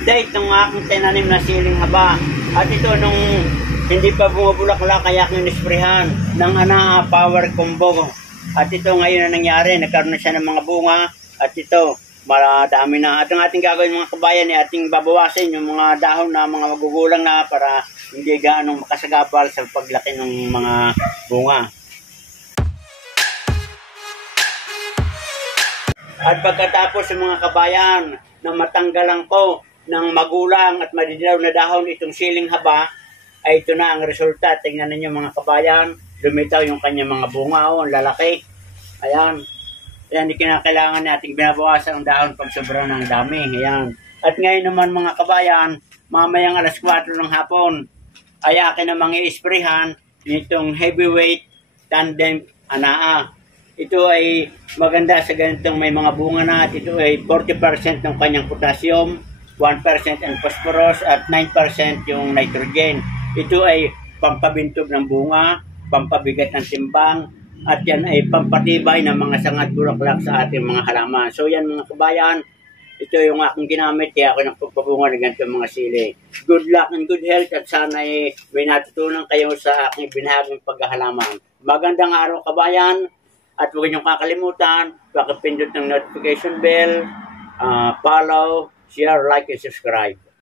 Date ng aking tinanim na siling haba. At ito nung hindi pa bumubulaklak kaya aking nisprehan ng power combo. At ito ngayon na nangyari, nagkaroon na siya ng mga bunga. At ito, marami na. At ang ating gagawin mga kabayan ay ating babawasin yung mga dahon na mga magugulang na para hindi gaanong makasagabal sa paglaki ng mga bunga. At pagkatapos ng mga kabayan na matanggalan ko ng magulang at madidilaw na dahon itong siling haba, ay ito na ang resulta. Tingnan ninyo mga kabayan, lumitaw yung kanyang mga bunga, ang lalaki. Ayan. Ayan, hindi kinakailangan nating binabawasan ang dahon pag sobrang ng dami. Ayan. At ngayon naman mga kabayan, mamayang alas 4 ng hapon, ay akin namang i-sprayhan nitong heavyweight tandem anaa. Ito ay maganda sa ganitong may mga bunga na at ito ay 40% ng kanyang potassium, 1% ang phosphorus at 9% yung nitrogen. Ito ay pampabintog ng bunga, pampabigat ng timbang, at yan ay pampatibay ng mga sangat bulaklak sa ating mga halaman. So yan mga kabayan, ito yung aking ginamit kaya ako nagpapabunga ng ganitong mga sili. Good luck and good health at sana ay may natutunan kayo sa aking binahaging paghahalaman. Magandang araw kabayan at huwag niyong kakalimutan, pakipindot ng notification bell, follow, share, like, and subscribe.